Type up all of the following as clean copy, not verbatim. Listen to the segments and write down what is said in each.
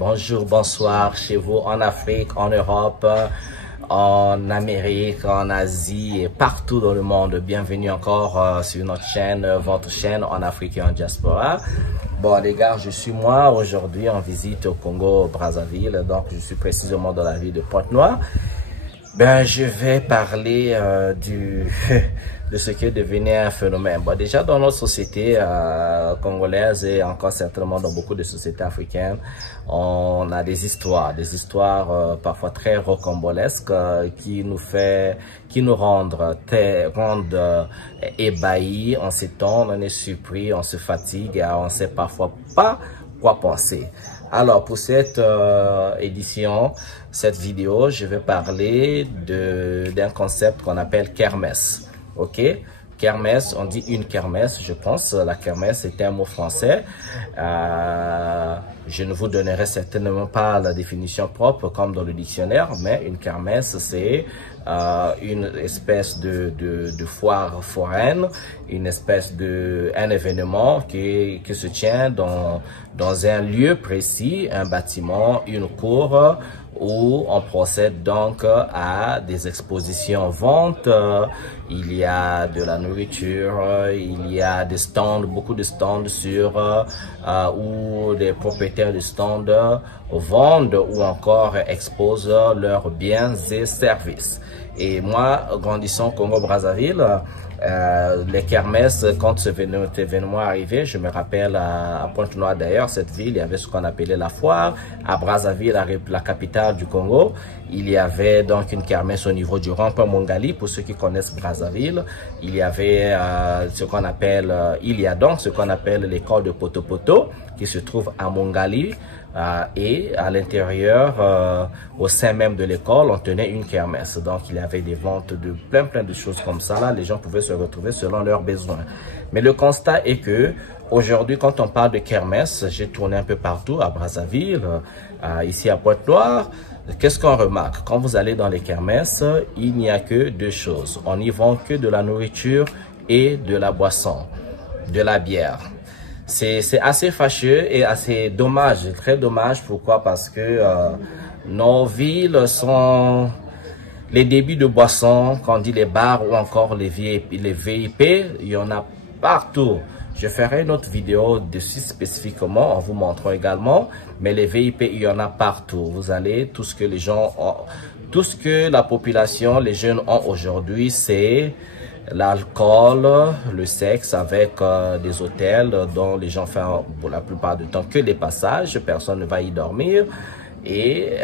bonjour, bonsoir chez vous en Afrique, en Europe, en Amérique, en Asie et partout dans le monde. Bienvenue encore sur notre chaîne, votre chaîne en Afrique et en diaspora. Bon les gars, je suis moi aujourd'hui en visite au Congo-Brazzaville, donc je suis précisément dans la ville de Pointe-Noire. Ben, je vais parler de ce qui est devenu un phénomène. Bon, déjà dans notre société congolaise et encore certainement dans beaucoup de sociétés africaines, on a des histoires parfois très rocambolesques qui nous rendent ébahis, on s'étonne, on est surpris, on se fatigue et on sait parfois pas quoi penser. Alors pour cette édition, cette vidéo, je vais parler d'un concept qu'on appelle kermesse. Ok, kermesse, on dit une kermesse, je pense. La kermesse est un mot français. Je ne vous donnerai certainement pas la définition propre comme dans le dictionnaire, mais une kermesse, c'est une espèce de foire foraine, une espèce un événement qui se tient dans un lieu précis, un bâtiment, une cour, où on procède donc à des expositions ventes. Il y a de la nourriture, il y a des stands, beaucoup de stands où les propriétaires de stands vendent ou encore exposent leurs biens et services. Et moi, grandissant au Congo-Brazzaville, les kermesses, quand cet événement arrivait, je me rappelle à Pointe-Noire d'ailleurs, cette ville, il y avait ce qu'on appelait la foire. À Brazzaville, la capitale du Congo, il y avait donc une kermesse au niveau du rond-point Mongali. Pour ceux qui connaissent Brazzaville, il y avait il y a donc ce qu'on appelle l'école de Poto-Poto qui se trouve à Mongali. Et à l'intérieur, au sein même de l'école, on tenait une kermesse. Donc, il y avait des ventes de plein de choses comme ça. Là, les gens pouvaient se retrouver selon leurs besoins. Mais le constat est que aujourd'hui, quand on parle de kermesse, j'ai tourné un peu partout à Brazzaville, ici à Pointe-Noire. Qu'est-ce qu'on remarque? Quand vous allez dans les kermesses, il n'y a que deux choses. On n'y vend que de la nourriture et de la boisson, de la bière. C'est assez fâcheux et assez dommage, très dommage. Pourquoi? Parce que nos villes sont les débits de boissons, quand on dit les bars ou encore les VIP, il y en a partout. Je ferai une autre vidéo dessus spécifiquement en vous montrant également, mais les VIP, il y en a partout. Vous allez, tout ce que les gens ont, tout ce que la population, les jeunes ont aujourd'hui, c'est l'alcool, le sexe avec des hôtels dont les gens font pour la plupart du temps que des passages, personne ne va y dormir. Et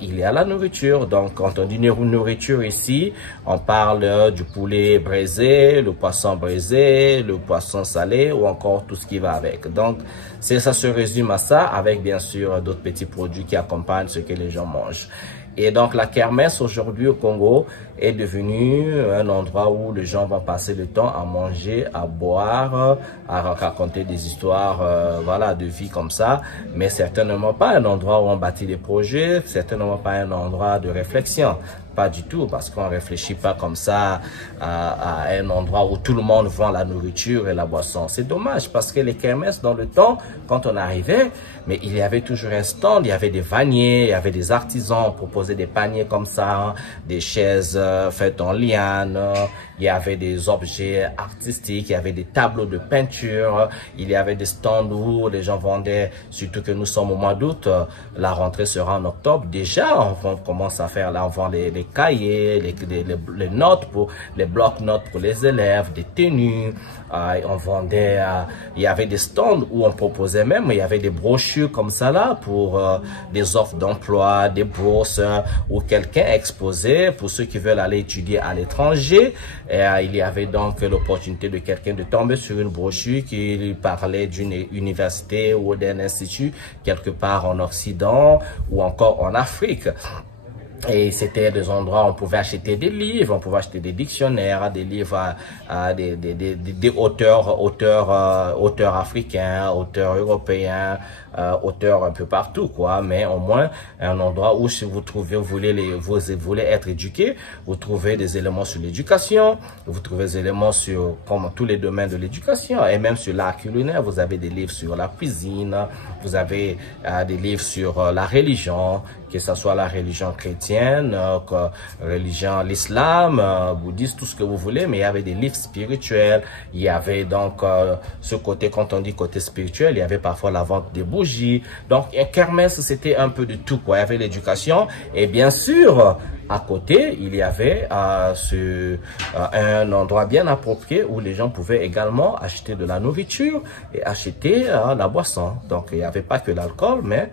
il y a la nourriture. Donc quand on dit nourriture ici, on parle du poulet braisé, le poisson braisé, le poisson salé ou encore tout ce qui va avec. Donc ça se résume à ça, avec bien sûr d'autres petits produits qui accompagnent ce que les gens mangent. Et donc la kermesse aujourd'hui au Congo est devenue un endroit où les gens vont passer le temps à manger, à boire, à raconter des histoires voilà, de vie comme ça, mais certainement pas un endroit où on bâtit des projets, certainement pas un endroit de réflexion. Pas du tout, parce qu'on ne réfléchit pas comme ça à un endroit où tout le monde vend la nourriture et la boisson. C'est dommage parce que les kermesses, dans le temps, quand on arrivait, mais il y avait toujours un stand, il y avait des vanniers, il y avait des artisans proposaient des paniers comme ça, des chaises faites en liane, il y avait des objets artistiques, il y avait des tableaux de peinture, il y avait des stands où les gens vendaient, surtout que nous sommes au mois d'août, la rentrée sera en octobre. Déjà, on commence à faire, là, on vend les cahiers, les notes les blocs-notes pour les élèves, des tenues. On vendait, il y avait des stands où on proposait même, il y avait des brochures comme ça là pour des offres d'emploi, des bourses, où quelqu'un exposait pour ceux qui veulent aller étudier à l'étranger. Il y avait donc l'opportunité de quelqu'un de tomber sur une brochure qui lui parlait d'une université ou d'un institut quelque part en Occident ou encore en Afrique. Et c'était des endroits où on pouvait acheter des livres, on pouvait acheter des dictionnaires, des livres des auteurs africains, auteurs européens, auteurs un peu partout, quoi. Mais au moins, un endroit où si vous trouvez, vous voulez être éduqué, vous trouvez des éléments sur l'éducation, vous trouvez des éléments sur comme tous les domaines de l'éducation, et même sur l'art culinaire. Vous avez des livres sur la cuisine, vous avez des livres sur la religion, que ce soit la religion chrétienne, religion, l'islam, bouddhiste, tout ce que vous voulez, mais il y avait des livres spirituels, il y avait donc ce côté, quand on dit côté spirituel, il y avait parfois la vente des bougies. Donc, un kermesse, c'était un peu de tout, quoi. Il y avait l'éducation, et bien sûr, à côté, il y avait un endroit bien approprié où les gens pouvaient également acheter de la nourriture et acheter la boisson. Donc, il n'y avait pas que l'alcool, mais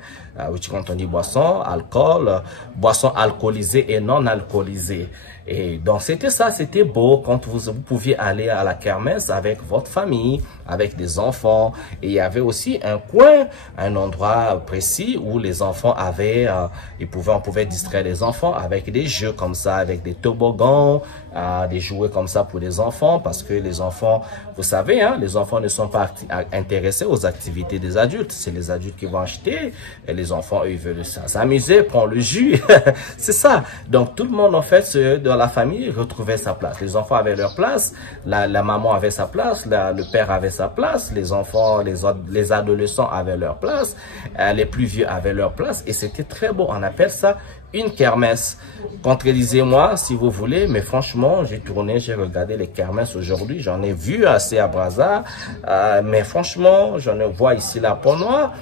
quand on dit boisson, alcool, boisson alcoolisée et non alcoolisée. Et donc, c'était ça, c'était beau quand vous pouviez aller à la kermesse avec votre famille, avec des enfants. Et il y avait aussi un coin, un endroit précis où les enfants avaient, on pouvait distraire les enfants avec des jeux comme ça, avec des toboggans, des jouets comme ça pour les enfants, parce que les enfants, vous savez, hein, les enfants ne sont pas intéressés aux activités des adultes. C'est les adultes qui vont acheter, et les enfants, eux, ils veulent s'amuser, prendre le jus. C'est ça. Donc, tout le monde, en fait, dans la famille, retrouvait sa place. Les enfants avaient leur place, la maman avait sa place, le père avait sa place, les enfants, les adolescents avaient leur place, les plus vieux avaient leur place, et c'était très beau. On appelle ça une kermesse. Contredisez-moi si vous voulez, mais franchement, j'ai tourné, j'ai regardé les kermesses aujourd'hui, j'en ai vu assez à Brazza, mais franchement, j'en vois ici la Pont-Noir.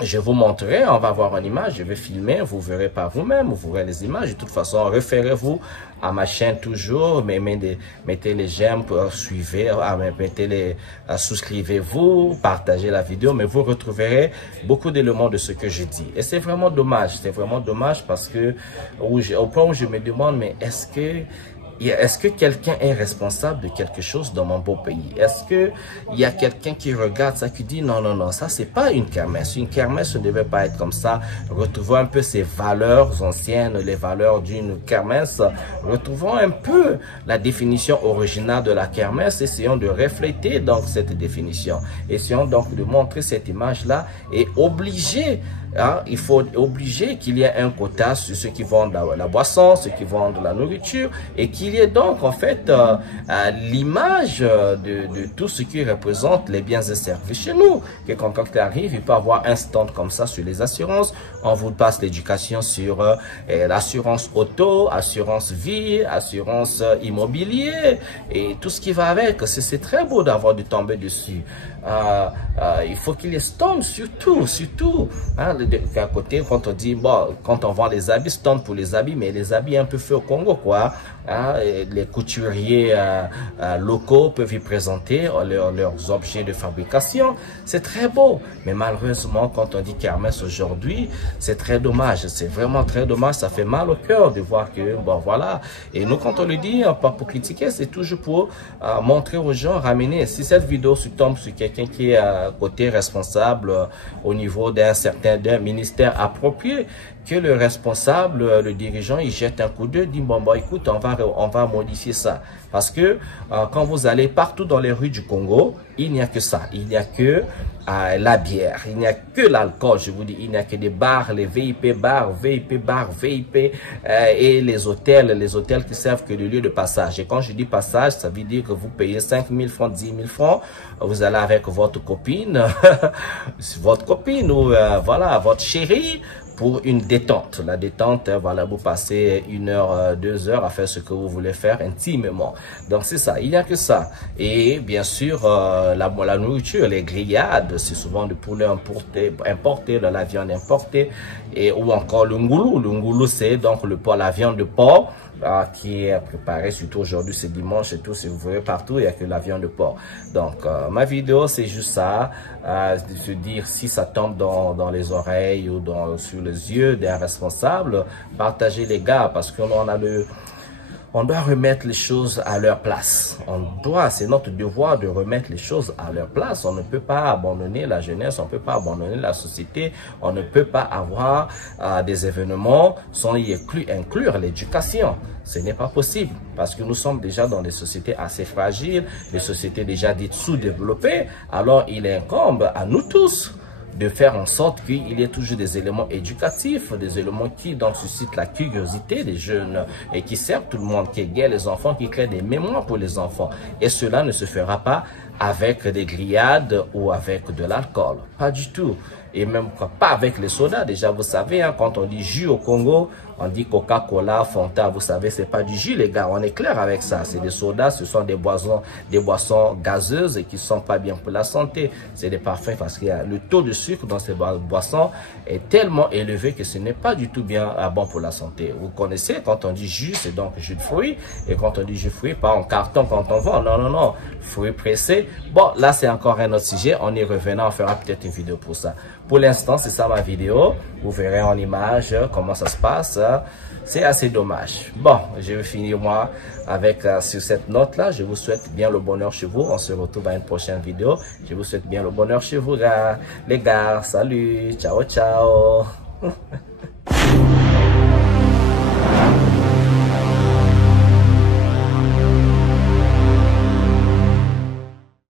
Je vous montrerai, on va voir une image, je vais filmer, vous verrez par vous-même, vous verrez les images. De toute façon, référez-vous à ma chaîne toujours, mais mettez les j'aime, suivez, souscrivez-vous, partagez la vidéo, mais vous retrouverez beaucoup d'éléments de ce que je dis. Et c'est vraiment dommage parce que au point où je me demande, mais est-ce que quelqu'un est responsable de quelque chose dans mon beau pays? Est-ce que il y a quelqu'un qui regarde ça, qui dit non, non, non, ça c'est pas une kermesse. Une kermesse ne devait pas être comme ça. Retrouvons un peu ces valeurs anciennes, les valeurs d'une kermesse. Retrouvons un peu la définition originale de la kermesse. Essayons de refléter donc cette définition. Essayons donc de montrer cette image-là et obliger. Hein, il faut obliger qu'il y ait un quota sur ceux qui vendent la boisson, ceux qui vendent la nourriture, et qu'il y ait donc en fait l'image de tout ce qui représente les biens et services chez nous. Que quand quelqu'un arrive, il peut avoir un stand comme ça sur les assurances. On vous passe l'éducation sur l'assurance auto, assurance vie, assurance immobilier et tout ce qui va avec. C'est très beau d'avoir de tomber dessus. Il faut qu'il y ait stand surtout. Hein, à côté, quand on dit, bon, quand on vend les habits, stand pour les habits, mais les habits un peu faits au Congo, quoi. Hein, les couturiers locaux peuvent y présenter leurs objets de fabrication. C'est très beau. Mais malheureusement, quand on dit kermesse aujourd'hui, c'est très dommage. C'est vraiment très dommage. Ça fait mal au cœur de voir que, bon, voilà. Et nous, quand on le dit, pas pour critiquer, c'est toujours pour montrer aux gens, ramener. Si cette vidéo tombe sur quelqu'un qui est côté responsable au niveau d'un ministère approprié, que le responsable, le dirigeant, il jette un coup d'œil, dit bon, écoute, on va modifier ça. Parce que quand vous allez partout dans les rues du Congo, il n'y a que ça. Il n'y a que la bière, il n'y a que l'alcool, je vous dis, il n'y a que des bars, les VIP bars, et les hôtels qui servent que de lieu de passage. Et quand je dis passage, ça veut dire que vous payez 5 000 francs, 10 000 francs, vous allez avec votre copine, ou voilà, votre chérie, pour une détente. La détente, voilà, vous passez 1 heure, 2 heures à faire ce que vous voulez faire intimement. Donc c'est ça, il n'y a que ça. Et bien sûr, la nourriture, les grillades, c'est souvent du poulet importé, de la viande importée, ou encore le ngoulou. Le ngoulou, c'est donc la viande de porc, qui est préparée, surtout aujourd'hui, c'est dimanche et tout, si vous voyez partout, il n'y a que la viande de porc. Donc, ma vidéo, c'est juste ça, de se dire si ça tombe dans les oreilles ou sur les yeux d'un responsable, partagez les gars, parce qu'on on doit remettre les choses à leur place. C'est notre devoir de remettre les choses à leur place. On ne peut pas abandonner la jeunesse, on ne peut pas abandonner la société, on ne peut pas avoir des événements sans y inclure l'éducation. Ce n'est pas possible parce que nous sommes déjà dans des sociétés assez fragiles, des sociétés déjà dites sous-développées. Alors il incombe à nous tous de faire en sorte qu'il y ait toujours des éléments éducatifs, des éléments qui donc suscitent la curiosité des jeunes et qui servent tout le monde, qui égayent les enfants, qui créent des mémoires pour les enfants. Et cela ne se fera pas avec des grillades ou avec de l'alcool. Pas du tout. Et même pas avec les sodas. Déjà, vous savez, hein, quand on dit jus au Congo, on dit Coca-Cola, Fanta. Vous savez, c'est pas du jus, les gars. On est clair avec ça. C'est des sodas, ce sont des boissons gazeuses et qui sont pas bien pour la santé. C'est des parfums parce que le taux de sucre dans ces boissons est tellement élevé que ce n'est pas du tout bien bon pour la santé. Vous connaissez, quand on dit jus, c'est donc jus de fruits. Et quand on dit jus de fruits, pas en carton quand on vend. Non, non, non. Fruits pressés. Bon, là, c'est encore un autre sujet. On y reviendra. On fera peut-être une vidéo pour ça. Pour l'instant, c'est ça ma vidéo. Vous verrez en image comment ça se passe. C'est assez dommage. Bon, je vais finir moi avec sur cette note-là. Je vous souhaite bien le bonheur chez vous. On se retrouve à une prochaine vidéo. Je vous souhaite bien le bonheur chez vous, les gars. Salut, ciao, ciao.